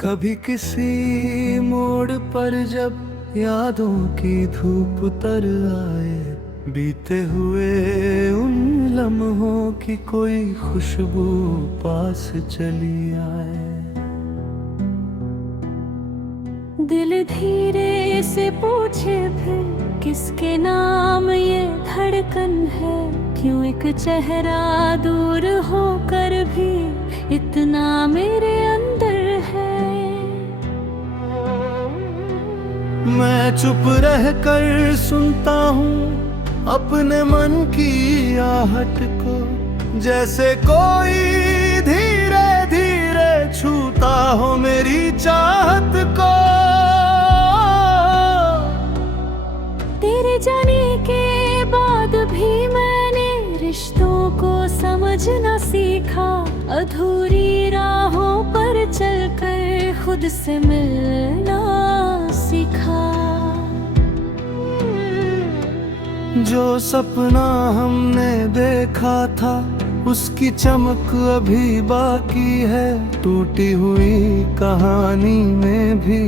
कभी किसी मोड़ पर जब यादों की धूप उतर आए, बीते हुए उन लम्हों की कोई खुशबू पास चली आए। दिल धीरे से पूछे फिर किसके नाम ये धड़कन है, क्यों एक चेहरा दूर होकर भी इतना मेरे अंदर है। मैं चुप रह कर सुनता हूँ अपने मन की आहट को, जैसे कोई धीरे धीरे छूता हो मेरी चाहत को। तेरे जाने के बाद भी मैंने रिश्तों को समझना सीखा, अधूरी राहों पर चलकर खुद से मिलना सीखा। जो सपना हमने देखा था उसकी चमक अभी बाकी है, टूटी हुई कहानी में भी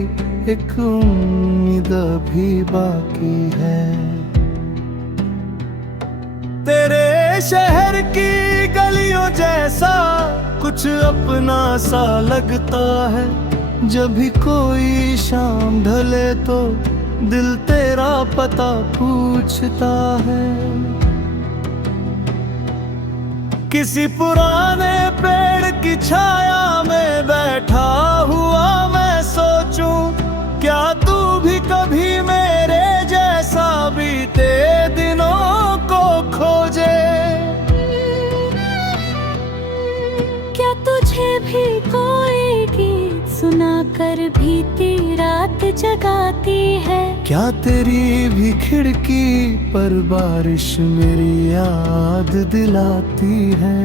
एक उम्मीद अभी बाकी है। तेरे शहर की गलियों जैसा कुछ अपना सा लगता है, जब भी कोई शाम ढले तो दिल तेरा पता पूछता है। किसी पुराने पेड़ की छाया में बैठा हुआ मैं सोचूं, क्या तू भी कभी मेरे जैसा बीते दिनों को खोजे। क्या तुझे भी कोई गीत सुनाकर बीती रात जगाती है, क्या तेरी भी खिड़की पर बारिश मेरी याद दिलाती है।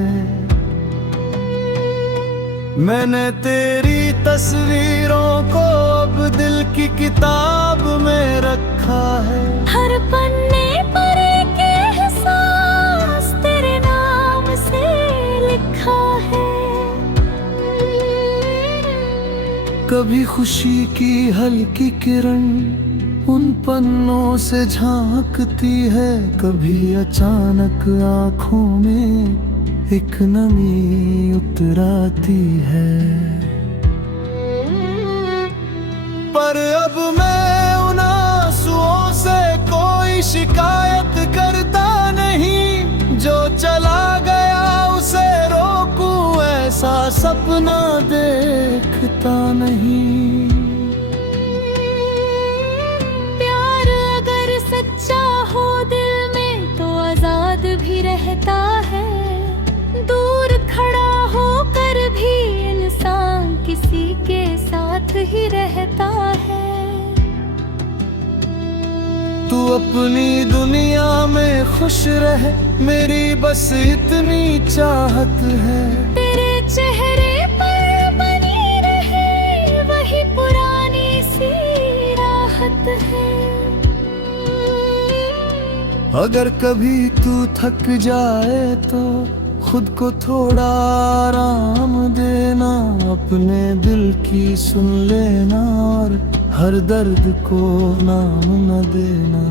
मैंने तेरी तस्वीरों को अब दिल की किताब में रखा है, हर पन्ने पर एक एहसास तेरे नाम से लिखा है। कभी खुशी की हल्की किरण उन पन्नों से झांकती है, कभी अचानक आंखों में एक नमी उतर आती है। पर अब मैं उन आंसुओं से कोई शिकायत करता नहीं, जो चला गया उसे रोकूं ऐसा सपना देखता नहीं। प्यार अगर सच्चा हो दिल में तो आजाद भी रहता है, दूर खड़ा होकर भी इंसान किसी के साथ ही रहता है। तू अपनी दुनिया में खुश रहे, मेरी बस इतनी चाहत है। तेरे चेहरे पर बनी रहे वही पुरानी सी राहत है। अगर कभी तू थक जाए तो खुद को थोड़ा आराम देना, अपने दिल की सुन लेना और हर दर्द को नाम न देना।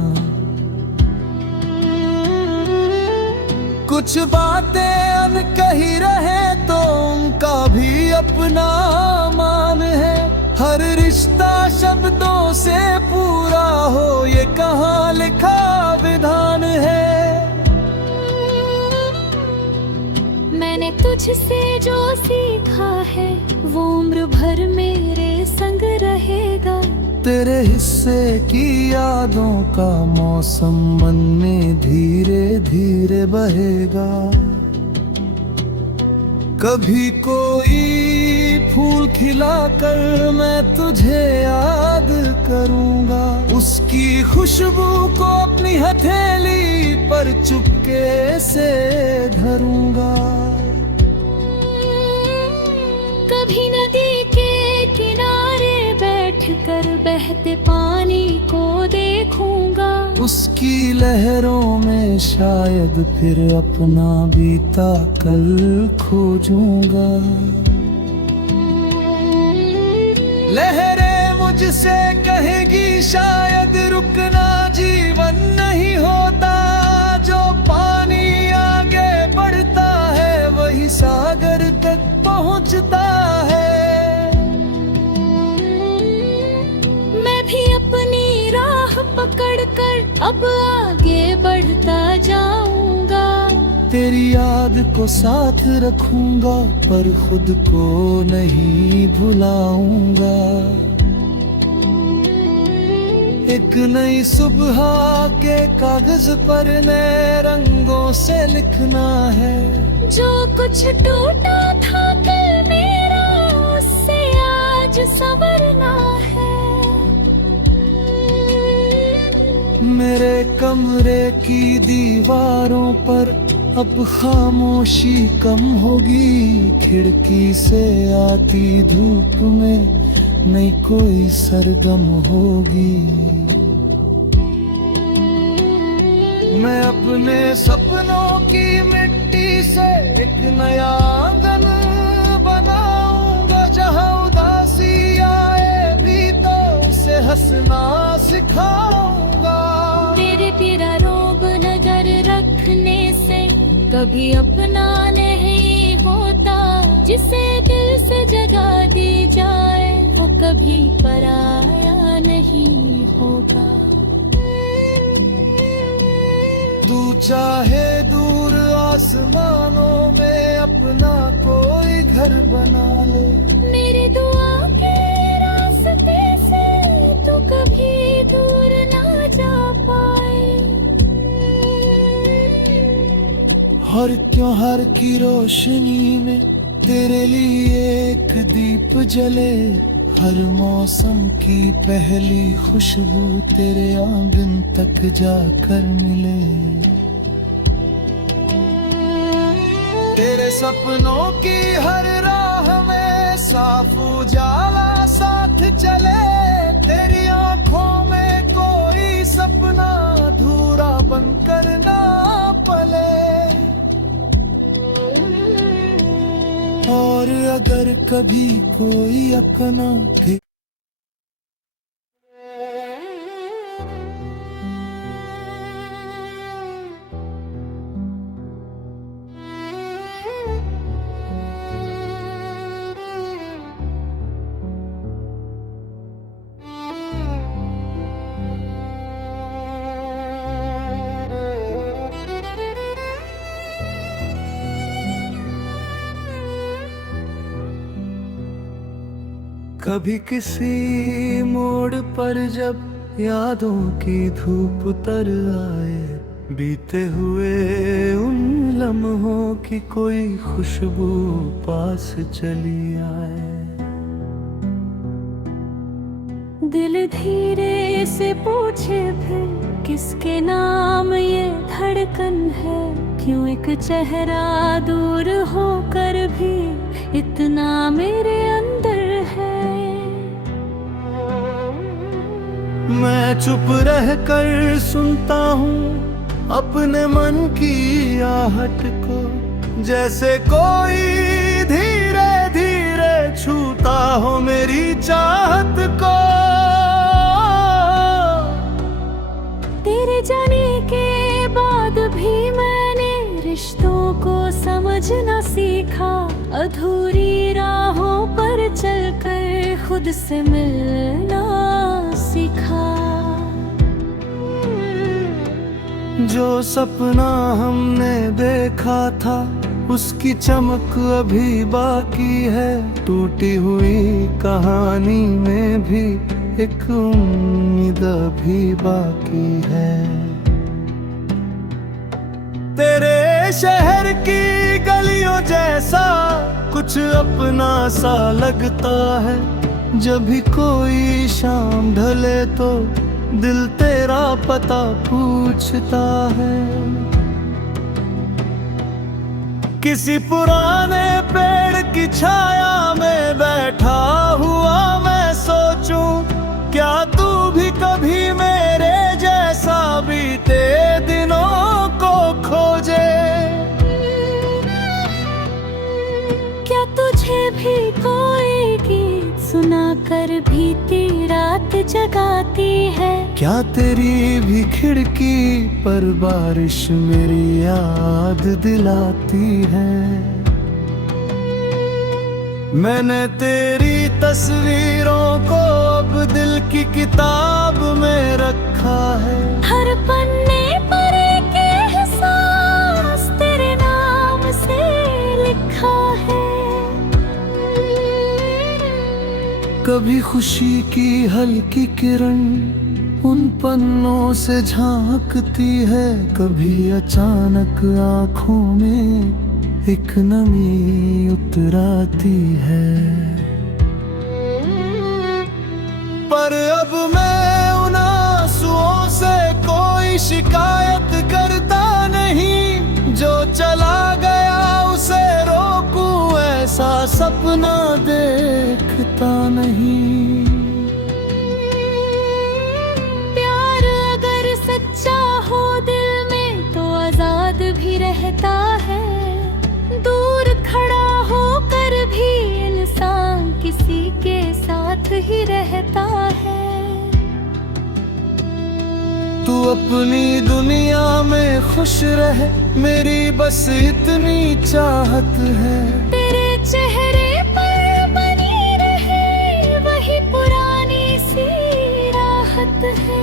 कुछ बातें अनकही रहे तो उनका भी अपना मान है, हर रिश्ता शब्दों से पूरा हो ये कहाँ लिखा विधान है। मैंने तुझसे जो सीखा है वो उम्र भर मेरे संग रहेगा, तेरे हिस्से की यादों का मौसम मन में धीरे धीरे बहेगा। कभी कोई फूल खिलाकर मैं तुझे याद करूंगा, उसकी खुशबू को अपनी हथेली पर चुपके से धरूंगा। कभी नदी के किनारे बैठकर बहते पानी को देखूंगा, उसकी लहरों में शायद फिर अपना बीता कल खोजूंगा। लहरें मुझसे कहेगी शायद रुकना जीवन नहीं होता, जो पानी आगे बढ़ता है वही सागर तक पहुंचता है। मैं भी अपनी राह पकड़कर अब आगे बढ़ता जाऊंगा। तेरी याद को साथ रखूंगा पर खुद को नहीं भुलाऊंगा। एक नई सुबह के कागज पर नए रंगों से लिखना है। जो कुछ टूटा था कल मेरा, उससे आज संवरना है। मेरे कमरे की दीवारों पर अब खामोशी कम होगी। खिड़की से आती धूप में नहीं कोई सरगम होगी। मैं अपने सपनों की मिट्टी से एक नया आंगन बनाऊंगा। जहां उदासी आए भी तो उसे हंसना सिखाऊंगा। तेरे तेरा रोब नजर रखने से कभी अपना नहीं होता। जिसे दिल से जगा दी जाए वो कभी पराया नहीं होगा। तू चाहे दूर आसमानों में अपना कोई घर बना ले। मेरी दुआ के रास्ते से तू कभी दूर ना जा पाए। हर त्योहार की रोशनी में तेरे लिए एक दीप जले। हर मौसम की पहली खुशबू तेरे आंगन तक जाकर मिले। तेरे सपनों की हर राह में साफ उजाला साथ चले। तेरी आंखों में कोई सपना अधूरा बनकर ना पले। और अगर कभी कोई अपना भी कभी किसी मोड़ पर जब यादों की धूप उतर आए। बीते हुए उन लम्हों की कोई खुशबू पास चली आए। दिल धीरे से पूछे फिर किसके नाम ये धड़कन है। क्यों एक चेहरा दूर होकर भी इतना मेरे अंदर है। मैं चुप रहकर सुनता हूँ अपने मन की आहट को। जैसे कोई धीरे धीरे छूता हो मेरी चाहत को। तेरे जाने के बाद भी मैंने रिश्तों को समझना सीखा। अधूरी राहों पर चलकर खुद से मिलना सीखा। जो सपना हमने देखा था उसकी चमक अभी बाकी है। टूटी हुई कहानी में भी एक उम्मीद भी बाकी है। तेरे शहर की गलियों जैसा कुछ अपना सा लगता है। जब भी कोई शाम ढले तो दिल तेरा पता पूछता है। किसी पुराने पेड़ की छाया में बैठा हुआ मैं सोचूं, क्या तू भी कभी मेरे जैसा बीते दिनों को खोजे। क्या तुझे भी कोई गीत सुना कर बीती रात जगाती है। क्या तेरी भी खिड़की पर बारिश मेरी याद दिलाती है? मैंने तेरी तस्वीरों को अब दिल की किताब में रखा है। हर पन्ने पर एक एहसास तेरे नाम से लिखा है। कभी खुशी की हल्की किरण उन पन्नों से झांकती है, कभी अचानक आंखों में एक नमी उतर आती है। पर अब मैं उन आंसुओं से कोई शिकायत करता नहीं। जो चला गया उसे रोकूं ऐसा सपना देखता नहीं। प्यार अगर सच्चा हो दिल में तो आजाद भी रहता है। दूर खड़ा होकर भी इंसान किसी के साथ ही रहता है। तू अपनी दुनिया में खुश रहे, मेरी बस इतनी चाहत है। तेरे चेहरे पर बनी रहे वही पुरानी सी राहत है।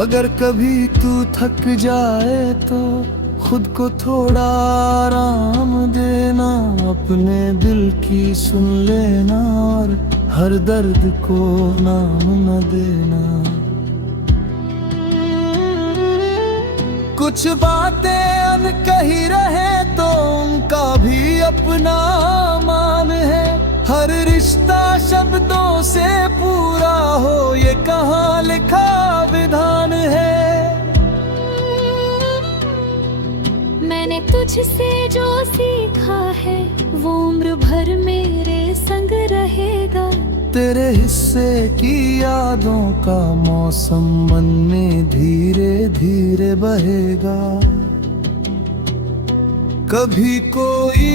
अगर कभी तू थक जाए तो खुद को थोड़ा आराम देना। अपने दिल की सुन लेना और हर दर्द को नाम न देना। कुछ बातें अनकही रहे तो उनका भी अपना मान है। हर रिश्ता शब्दों से पूरा हो ये कहाँ लिखा विधान है। मैंने तुझसे जो सीखा है वो उम्र भर मेरे संग रहेगा। तेरे हिस्से की यादों का मौसम मन में धीरे धीरे बहेगा। कभी कोई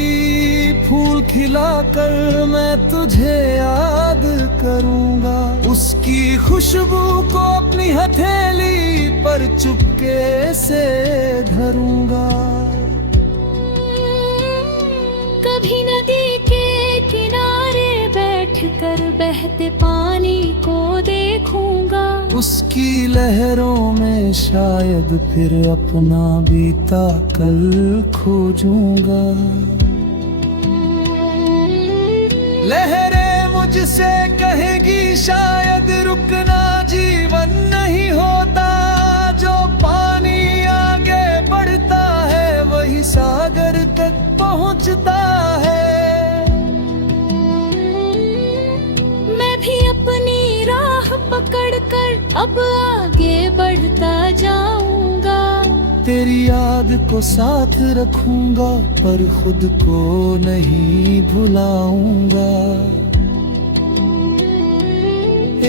फूल खिलाकर मैं तुझे याद करूंगा। उसकी खुशबू को अपनी हथेली पर चुपके से धरूंगा। कभी नदी के किनारे बैठकर बहते पानी को देखूंगा। उसकी लहरों में शायद फिर अपना बीता कल खोजूंगा। लहरें मुझसे कहेगी शायद रुकना जीवन नहीं होता। जो पानी आगे बढ़ता है वही सागर तक पहुंचता है। मैं भी अपनी राह पकड़कर अब आगे बढ़ता जाऊंगा। तेरी याद को साथ रखूंगा पर खुद को नहीं भुलाऊंगा।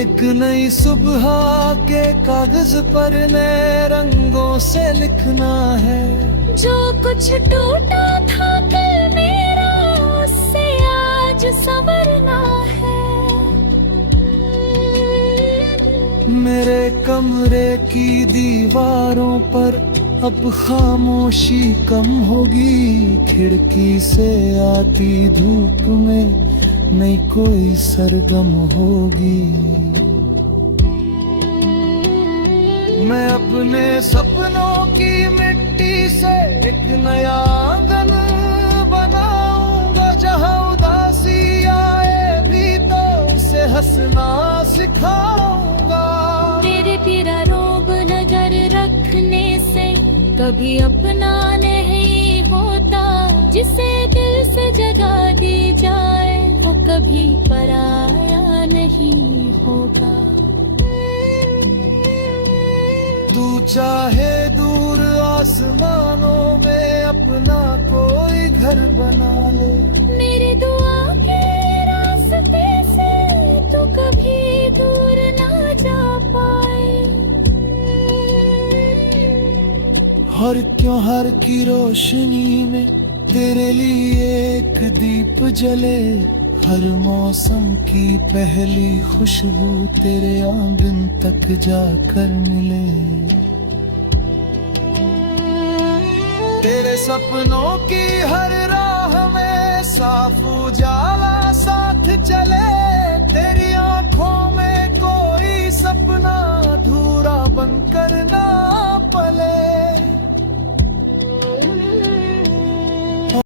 एक नई सुबह के कागज पर नए रंगों से लिखना है। जो कुछ टूटा था कल मेरा उससे आज संवरना है। मेरे कमरे की दीवारों पर अब खामोशी कम होगी। खिड़की से आती धूप में नहीं कोई सरगम होगी। मैं अपने सपनों की मिट्टी से एक नया आंगन बनाऊंगा। जहाँ उदासी आए भी तो उसे हंसना सिखाऊंगा। तेरे तेरा रोब नजर रखने से कभी अपना नहीं होता। जिसे दिल से जगा दी जाए वो कभी पराया नहीं होगा। तू चाहे दूर आसमानों में अपना कोई घर बना ले। मेरी दुआ के रास्ते से तू कभी दूर ना जा पाए। हर त्योहार की रोशनी में तेरे लिए एक दीप जले। हर मौसम की पहली खुशबू तेरे आंगन तक जाकर मिले। तेरे सपनों की हर राह में साफ उजाला साथ चले। तेरी आंखों में कोई सपना अधूरा बनकर ना